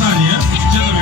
kanisani tucheze.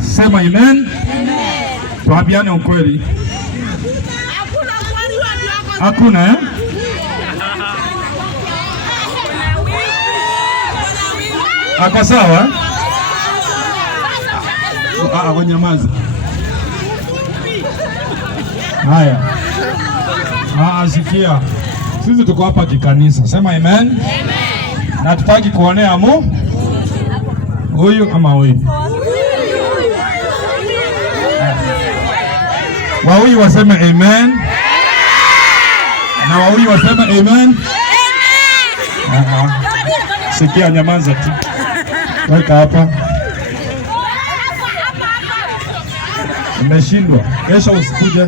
Sema amen. Tuambiane ukweli. Hakuna eh? Aka sawa? Wanyamaza. Haya. Sikia. Sisi tuko hapa kikanisa. Sema amen. Amen. Na tutaki kuonea mu huyu ama huyu. Wahuyu waseme amen. Na wahuyu waseme amen. Sikia, nyamaza tu. Weka hapa. Umeshindwa. Kesho usikuje.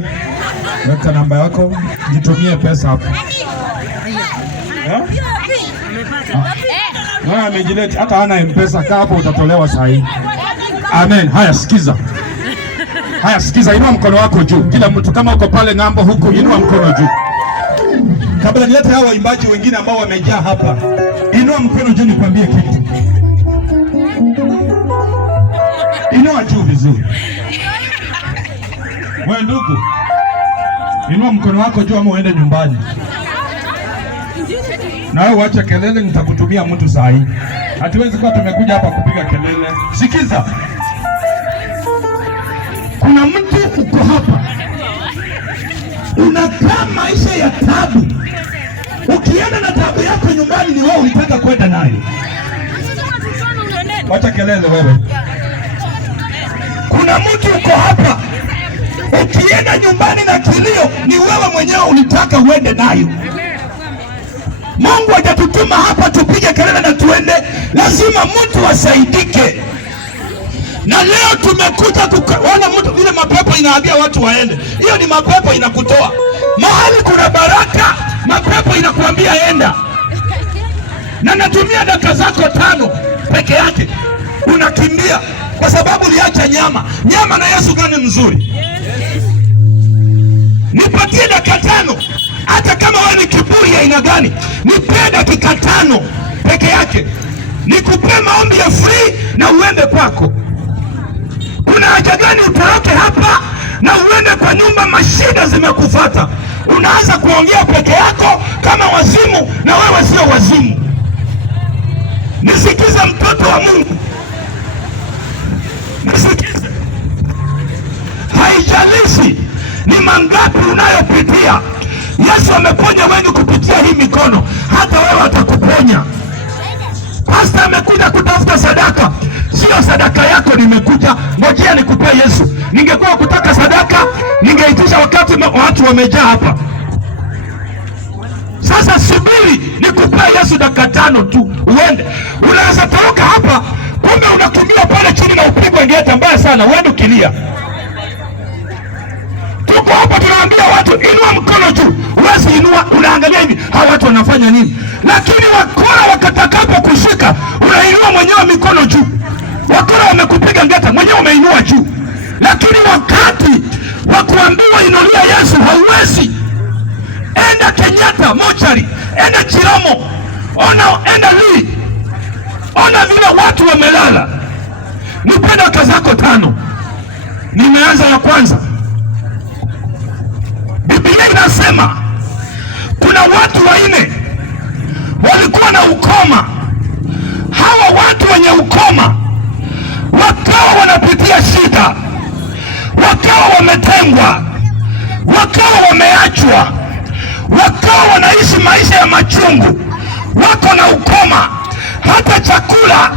Weka namba yako. Jitumie pesa hapa. Na amejileta hata hana M-Pesa, kaa hapo utatolewa saa hii. Amen. Haya, sikiza. Haya, sikiza, inua mkono wako juu. Kila mtu kama uko pale ng'ambo huku, inua mkono juu. Kabla nilete hao waimbaji wengine ambao wamejaa hapa, inua mkono juu nikwambie kitu. Inua juu vizuri. Wewe ndugu, inua mkono wako juu ama uende nyumbani. Na wewe uache kelele, nitakutumia mtu saa hii. Hatuwezi kuwa tumekuja hapa kupiga kelele. Sikiza. Kuna mtu uko hapa, unakaa maisha ya tabu. Ukienda na tabu yako nyumbani, ni wewe ulitaka kwenda nayo. Wacha kelele wewe. Kuna mtu uko hapa, ukienda nyumbani na kilio, ni wewe mwenyewe ulitaka uende nayo. Mungu hajatutuma hapa tupige kelele na tuende, lazima mtu asaidike. Na leo tumekuja kuona mtu vile mapepo inaambia watu waende. Hiyo ni mapepo inakutoa. Mahali kuna baraka, mapepo inakuambia enda. Na natumia dakika zako 5 peke yake, unakimbia kwa sababu uliacha nyama. Nyama na Yesu gani mzuri? Nipatie dakika 5, hata kama wewe ni kiburi ya aina gani, nipe dakika 5 peke yake, nikupe maombi ya free na uende kwako. Kuna haja gani utoroke hapa na uende kwa nyumba, mashida zimekufuata? Unaanza kuongea peke yako kama wazimu, na wewe sio wazimu. Nisikize mtoto wa Mungu, nisikize. Haijalishi ni mangapi unayopitia, Yesu ameponya wengi kupitia hii mikono, hata wewe atakuponya. Pastor amekuja kutafuta sadaka, sio sadaka yako nimekuja, ngojea nikupe Yesu. Ningekuwa kutaka sadaka, ningeitisha wakati watu wamejaa hapa. Sasa subiri nikupe Yesu dakika 5 tu uende. Unaweza toroka hapa, kumbe unakimbia pale chini na upigwe ngeta mbaya sana, uende ukilia. Tuko hapa tunaambia watu inua mkono juu, uwezi inua, unaangalia hivi hawa watu wanafanya nini? Lakini wakora wakatakapo kushika, unainua mwenyewe mikono juu. Wakora wamekupiga ngeta, mwenyewe umeinua juu. Lakini wakati wa kuambiwa inulia Yesu hauwezi. Enda Kenyatta mochari, enda Chiramo, enda Lui, ona vile watu wamelala. Nipe dakika zako 5. Nimeanza ya kwanza. Biblia inasema kuna watu 4 walikuwa na ukoma. Hawa watu wenye ukoma wakawa wanapitia shida, wakawa wametengwa, wakawa wameachwa, wakawa wanaishi maisha ya machungu, wako na ukoma. Hata chakula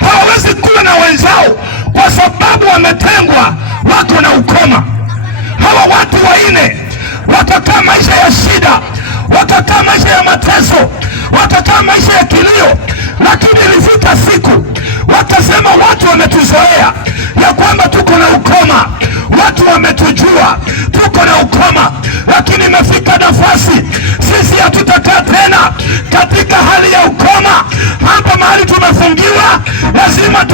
hawawezi kula na wenzao kwa sababu wametengwa, wako na ukoma. Hawa watu 4 wakakaa maisha ya shida, wakakaa maisha ya mateso, wakakaa maisha ya kilio. Lakini ilifika siku wakasema, watu wametuzoea ya kwamba tuko na ukoma, watu wametujua tuko na ukoma. Lakini imefika nafasi sisi hatutakaa tena katika hali ya ukoma. Hapa mahali tumefungiwa, lazima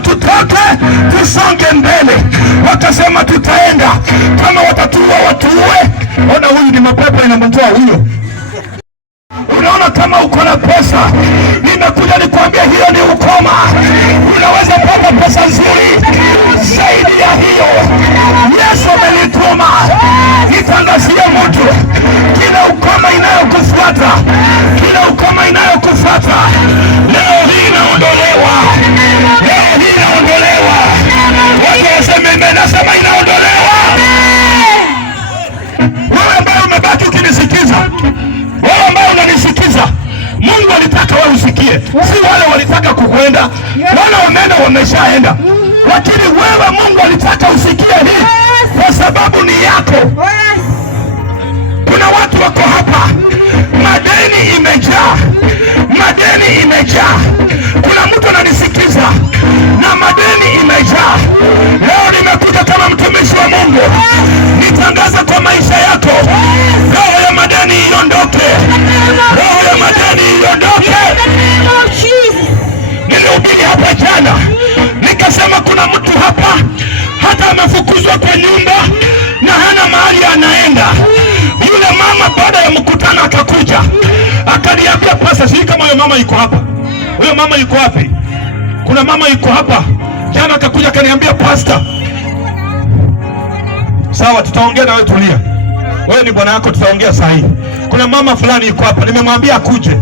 tutoke, tusonge mbele. Wakasema tutaenda, kama watatuua watuue. Ona huyu ni mapepo inamtoa huyo. Unaona kama uko na pesa, nimekuja nikwambia hiyo ni ukoma. Unaweza pata pesa nzuri zaidi ya hiyo. Yesu amenituma nitangazie mtu, kila ukoma inayokufuata, kila ukoma inayokufuata leo hii inaondolewa, leo hii inaondolewa. Watu waseme mimi nasema inaondolewa. Wewe ambaye umebaki ukinisikiza, wewe ambaye unanisikiza, Mungu alitaka wewe usikie, si wale walitaka kukwenda. Wale wameenda wameshaenda, lakini wewe Mungu alitaka usikie hii kwa sababu ni yako. Kuna watu wako hapa, madeni imejaa, madeni imejaa. Kuna mtu ananisikiza na madeni imejaa. Leo nimekuja kama mtumishi wa Mungu nitangaza kwa maisha yako, roho ya madeni iondoke, roho ya madeni iondoke. Nilihubiri hapa jana nikasema kuna mtu hapa hata amefukuzwa kwa nyumba na hana mahali anaenda. Yule mama baada ya mkutano akakuja akaniambia, pasa, sii kama huyo mama yuko hapa. Huyo mama yuko wapi? Kuna mama yuko hapa. Jana akakuja akaniambia, pasta, Sawa, tutaongea na wewe, tulia. Wewe ni bwana yako, tutaongea saa hii. Kuna mama fulani yuko hapa, nimemwambia akuje.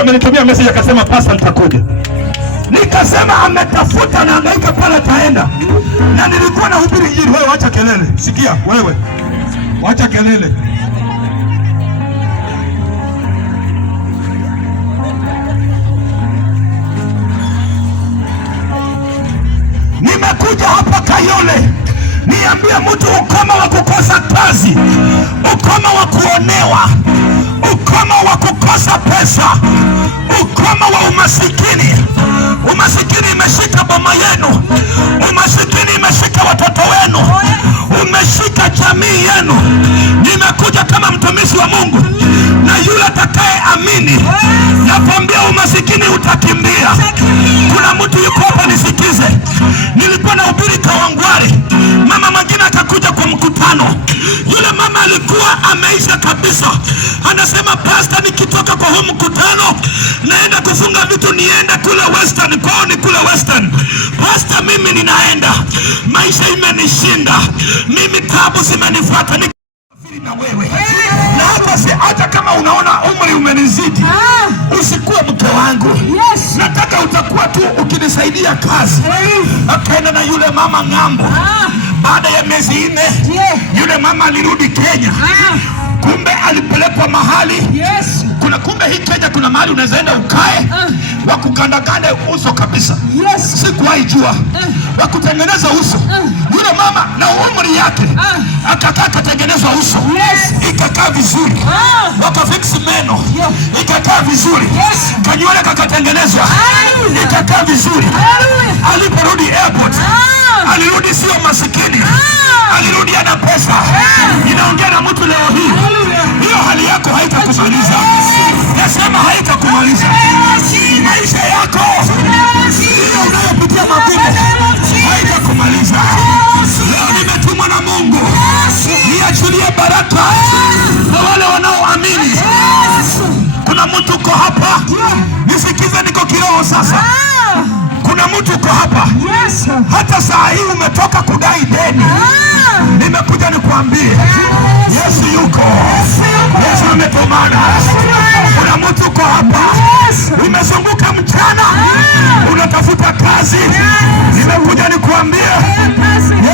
Amenitumia message akasema pasta nitakuja. Nikasema ametafuta na angaika pale ataenda. Na nilikuwa nahubiri injili. Wewe acha kelele. Sikia wewe. Acha kelele. Nimekuja hapa Kayole niambie mtu ukoma wa kukosa kazi, ukoma wa kuonewa, ukoma wa kukosa pesa, ukoma wa umasikini. Umasikini imeshika boma yenu, umasikini imeshika watoto wenu, umeshika jamii yenu. Nimekuja kama mtumishi wa Mungu, na yule atakaye amini nakwambia umasikini utakimbia. Kuna mtu yuko hapa nisikize. Nilikuwa nahubiri Kawangware, mama mwingine akakuja kwa mkutano. Yule mama alikuwa ameisha kabisa, anasema pasta, nikitoka kwa huu mkutano naenda kufunga vitu niende kule Western, kwao ni kule Western. Pasta, mimi ninaenda, maisha imenishinda mimi, tabu zimenifuata na wewe. Na hata kama unaona umri umenizidi, usikuwe mke wangu. Nataka utakuwa tu ukinisaidia kazi. Akaenda na yule mama ng'ambo. Baada ya miezi 4 yule mama alirudi Kenya. Kumbe alipelekwa mahali. Kumbe hii Kenya kuna mahali unaweza enda ukae wakukandagane uso kabisa. Sikuwahi jua wakutengeneza uso. Yule mama na umri yake akakaa akatengenezwa uso, ikakaa vizuri. Wakafix meno, ikakaa vizuri. Kanywele kakatengenezwa, ikakaa vizuri. Aliporudi airport, alirudi sio masikini, alirudi ana pesa. Inaongea na mtu leo hii. Hiyo hali yako haitakumaliza. Nasema haitakumaliza. Maisha yako hiyo unayopitia magumu haitakumaliza. Leo nimetumwa na Mungu niachilie baraka na wale wanaoamini. Kuna mtu uko hapa, nisikize, niko kiroho sasa. Kuna mtu uko hapa, hata saa hii umetoka kudai deni. Nimekuja nikuambie Yesu yuko. Yesu ametumana. Kuna mtu uko hapa, umezunguka mchana unatafuta kazi. Nimekuja nikuambie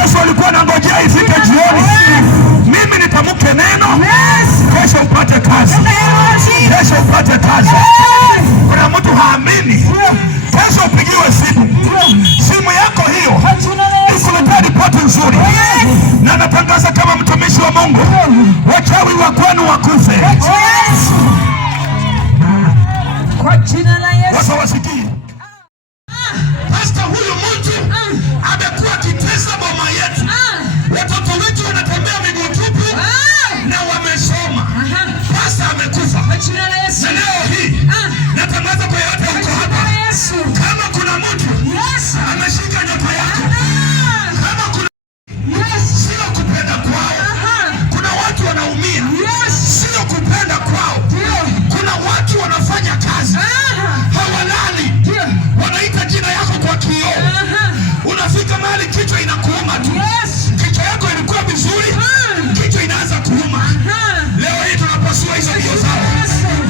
Yesu alikuwa anangojea ifike jioni. Mimi nitamke neno, kesho upate kazi. Kesho upate kazi. Kuna mtu haamini, kesho upigiwe simu yako hiyo ikuletea ripoti nzuri. Na natangaza kama mtumishi wa Mungu, wachawi wa kwenu wakufe kwa jina la Yesu. Wasawasikii. Pasta, huyu mtu amekuwa akitesa boma yetu. Watoto wetu wanatembea miguu tupu na wamesoma. Pasta amekufa kwa jina la Yesu. Na leo hii natangaza kwa yote uko hapa, kama kuna mtu ameshika nyota yako, kama kuna sio kupenda kwao. Kuna watu wanaumia, sio kupenda kwao. Kuna watu wanafanya kazi hawalali, wanaita jina yako kwa kioo. Unafika mahali kichwa inakuuma tu. Kichwa yako ilikuwa vizuri, kichwa inaanza kuuma. Leo hii tunapasua hizo bio zao.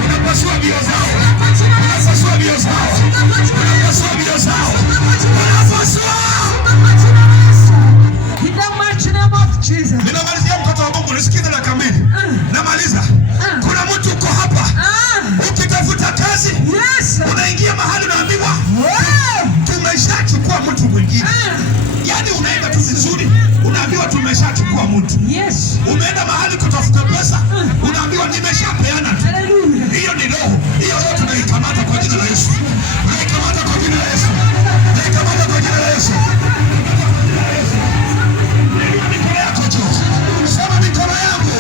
Tunapasua bio zao. Tunapasua bio zao. Tunapasua bio zao. Tunapasua. Ninamalizia mtoto wa Mungu, nisikize na kamili. Namaliza. Kuna mtu uko hapa, ukitafuta kazi, unaingia mahali unaambiwa tumeshachukua mtu mwingine. Yaani unaenda tu vizuri, unaambiwa tumeshachukua mtu. Umeenda mahali kutafuta pesa, unaambiwa nimeshapeana tu. Hiyo ni roho. Hiyo roho tunaikamata kwa jina la Yesu. Tunaikamata kwa jina la Yesu. Tunaikamata kwa jina la Yesu. Mikono yako juu. Sema mikono yangu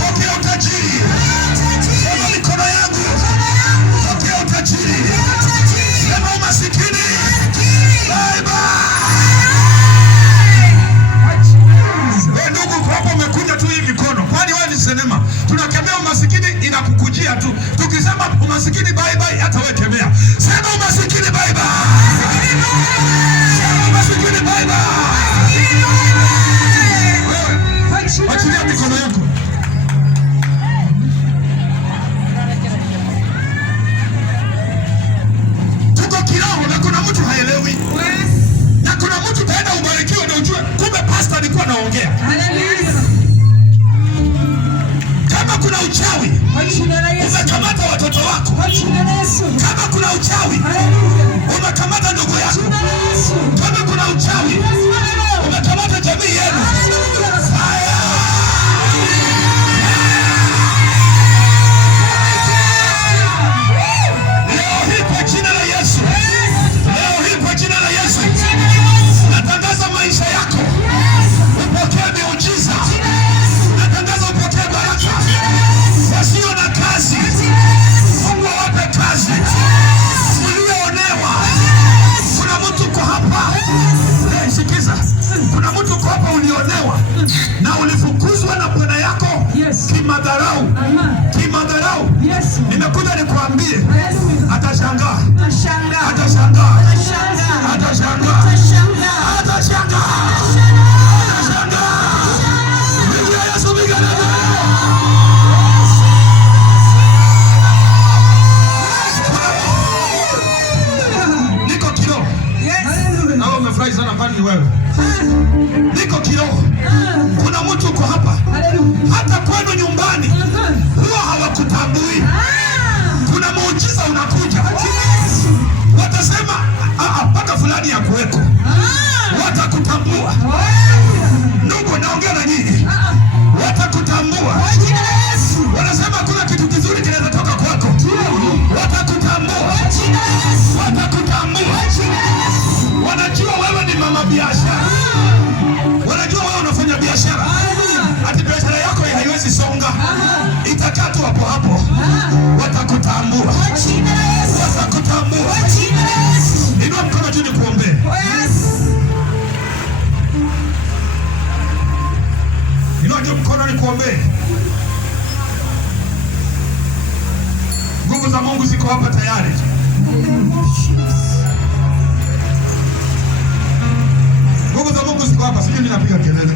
pokea utajiri. Sema mikono yangu pokea utajiri. Sema umasikini bye bye. Wewe ndugu, kwa hapo umekuja tu hivi. na ulifukuzwa na bwana yako kimadharau, kimadharau, nimekuja nikuambie, atashangaa, atashangaa, atashangaa, atashangaa, atashangaa. Wewe niko kiroho. Kuna mtu uko hapa, hata kwenu nyumbani huwa hawakutambui. Kuna muujiza unakuja, watasema mpaka fulani ya kuweko, watakutambua. Ndugu, naongea na nyinyi, watakutambua. Wanasema kuna kitu kizuri kinaweza toka kwako, watakutambua, watakutambua. Wanajua wewe ni mama biashara, wanajua wewe unafanya biashara, ati biashara yako haiwezi songa, itakaa tu hapo hapo. Watakutambua, watakutambua. Inua mkono juu nikuombee. Inua juu mkono nikuombee. Nguvu za Mungu ziko hapa tayari. Nguvu za Mungu ziko hapa, sijui ninapiga kelele.